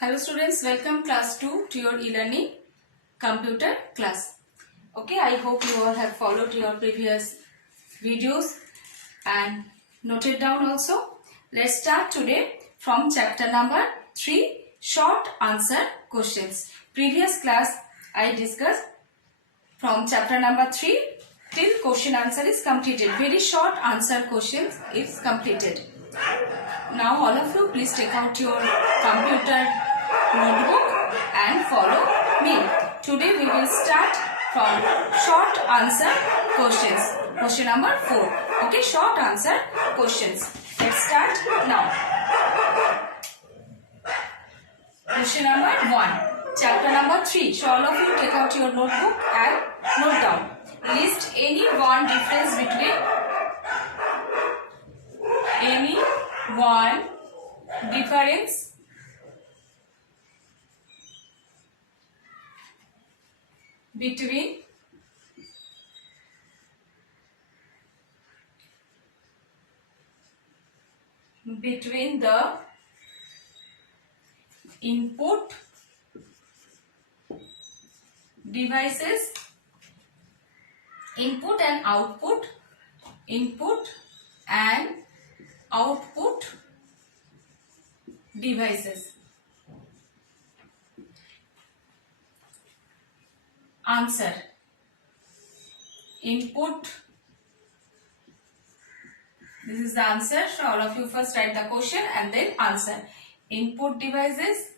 Hello students, welcome class 2 to your e-learning computer class. Okay, I hope you all have followed your previous videos and noted down also. Let's start today from chapter number 3, short answer questions. Previous class I discussed from chapter number 3 till question answer is completed. Very short answer questions is completed. Now all of you please take out your computer notebook and follow me. Today we will start from short answer questions. Question number 4. Okay, short answer questions. Let's start now. Question number 1. Chapter number 3. So all of you take out your notebook and note down. List any one difference between between the input devices, input and output devices. Answer. Input. This is the answer. So all of you first write the question and then answer. Input devices,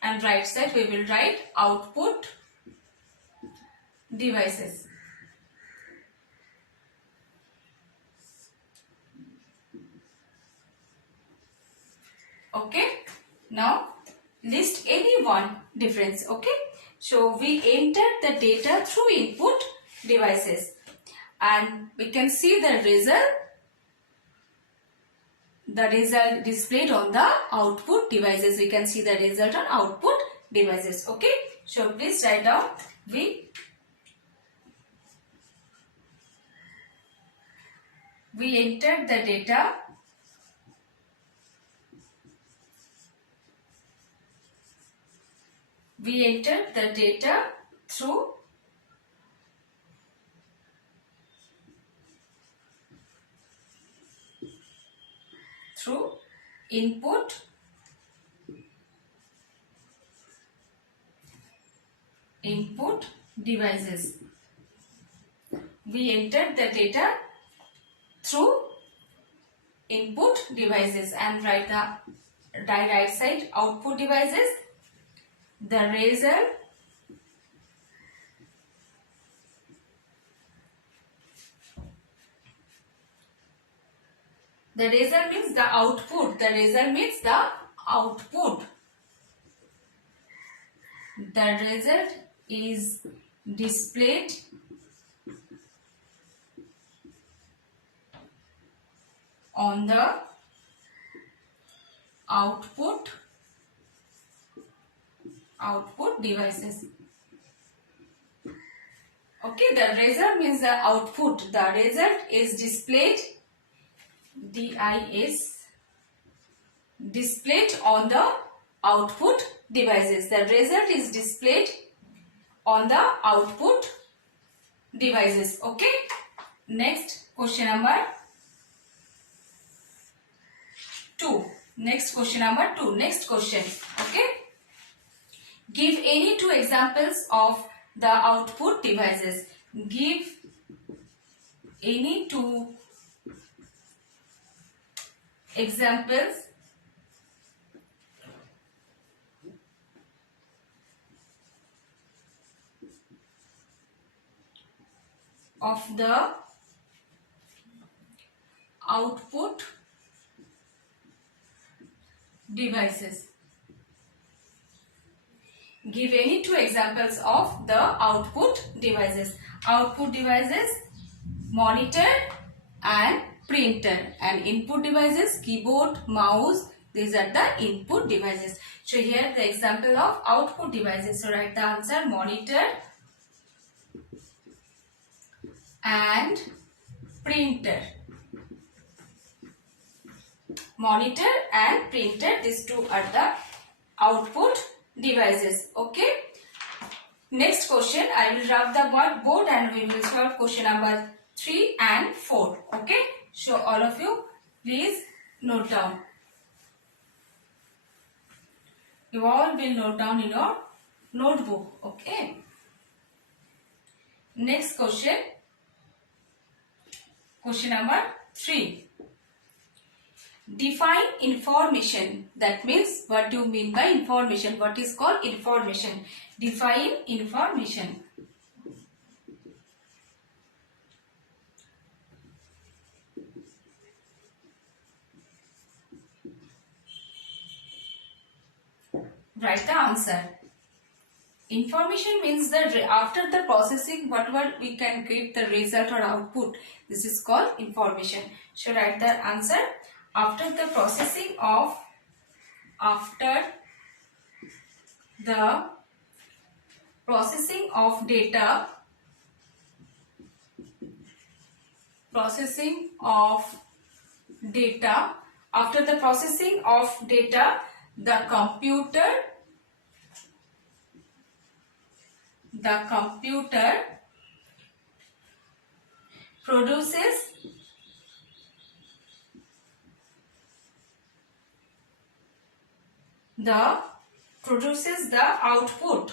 and right side we will write output devices. Okay. Now list any one difference. Okay. So we enter the data through input devices and we can see the result displayed on the output devices. We can see the result on output devices. Okay. So please write down we entered the data through input devices. We entered the data through input devices and write the right side output devices. The result means the output. The result means the output. The result is displayed on the output devices. Okay, the result means the output. The result is displayed displayed on the output devices. The result is displayed on the output devices. Okay. Next question number 2. Next question. Okay. Give any 2 examples of the output devices. Give any 2 examples of the output devices. Give any 2 examples of the output devices. Output devices, monitor and printer, and input devices, keyboard, mouse. These are the input devices. So here the example of output devices. So write the answer: monitor and printer. Monitor and printer, these two are the output devices. Okay. Next question, I will rub the board and we will solve question number 3 and 4. Okay. So all of you please note down. You all will note down in your notebook. Okay. Next question. Question number 3. Define information. That means, what do you mean by information? What is called information? Define information. Write the answer. Information means that after the processing, whatever we can get the result or output, this is called information. So write the answer. After the processing of data, the computer produces the output.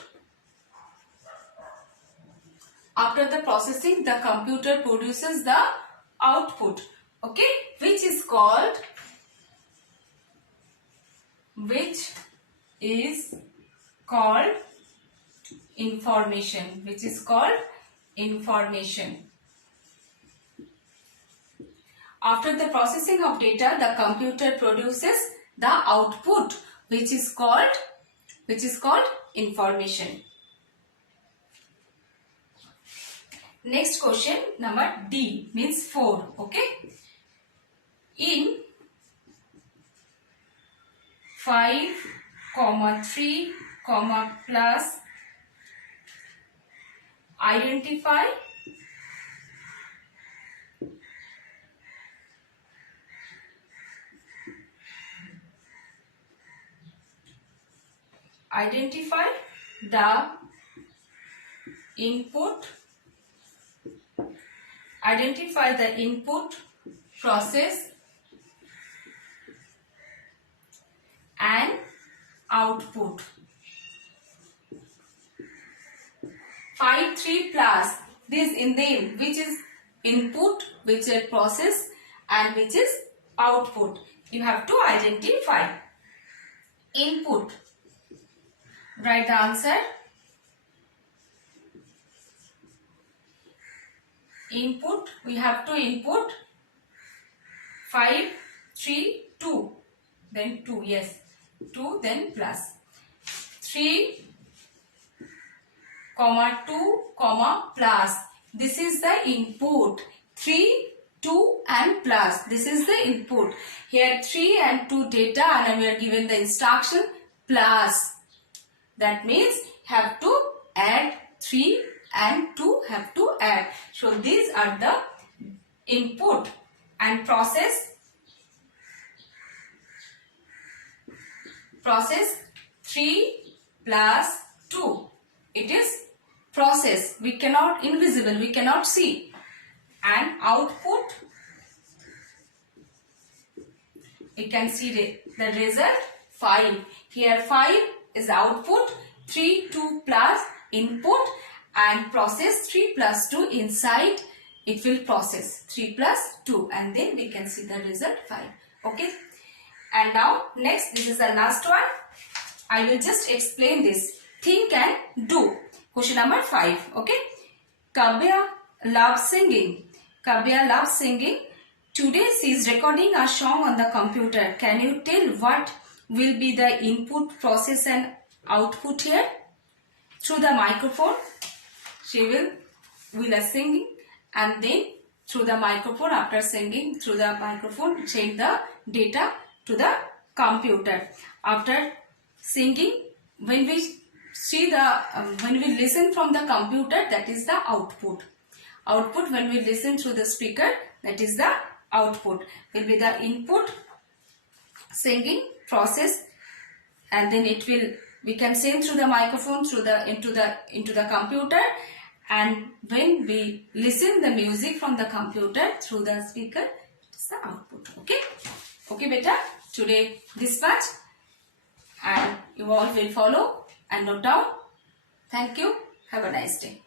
After the processing, the computer produces the output. Okay, which is called information. Which is called information. After the processing of data, the computer produces the output, which is called information. Next question, number D, means 4. Okay. In 5, 3, plus, identify the input, process and output. 5, 3 plus, this in them, which is input, which is process and which is output. You have to identify. Input. Write the answer. Input, we have to input 5, 3, 2, then 2, yes, 2, then plus 3, 2, plus. This is the input. 3, 2 and plus. This is the input. Here 3 and 2 data and we are given the instruction plus. That means have to add 3 and 2 have to add. So these are the input and process 3 plus 2. It is process. We cannot, invisible, we cannot see. And output, we can see the result 5. Here 5 is output, 3, 2 plus input and process 3 plus 2 inside. It will process 3 plus 2 and then we can see the result 5. Okay. And now next, this is the last one. I will just explain this. Think and do. Question number 5. Okay. Kavya loves singing. Kavya loves singing. Today she is recording a song on the computer. Can you tell what will be the input, process and output here? Through the microphone, she will singing and then through the microphone, after singing through the microphone, send the data to the computer. After singing, when we see when we listen from the computer, that is the output. Output, when we listen through the speaker, that is the output. Will be the input singing process, and then we can sing through the microphone into the computer, and when we listen the music from the computer through the speaker, it's the output. Okay beta, today this much, and you all will follow and note down. Thank you. Have a nice day.